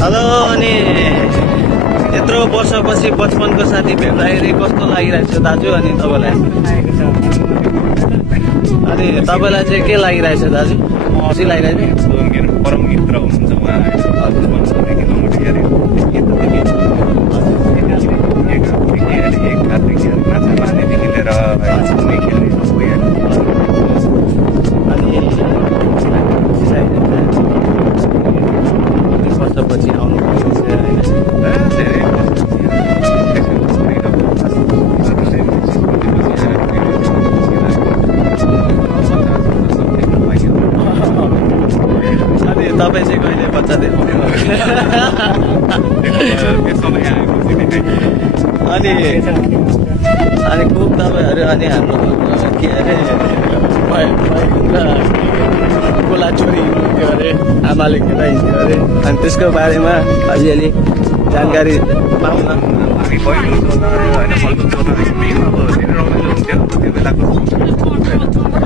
hello अनि यत्रो वर्षपछि बचपनको साथी भेट्दाखेरि कस्तो लागिरहेको छ दाजु अनि तपाईँलाई चाहिँ के लागिरहेछ दाजु खुसी लागिरहेछ मेरो परम मित्र हुनुहुन्छ उहाँ बचपनदेखि लङ्गटी गरे माछा मार्नेदेखि लिएर वर्षपछि आउनु अनि तपाईँ चाहिँ कहिले बच्चा देखाउने अनि खुब तपाईँहरू अनि हाम्रो के अरे कोला चोरी हुन्थ्यो अरे आमाले खेला हिँड्थ्यो अरे अनि त्यसको बारेमा अलिअलि जानकारी पाउन हामी पहिलो जोड्न होइन फलफुल जोड्नदेखि अब धेरै रमाइलो हुन्थ्यो त्यो बेलाको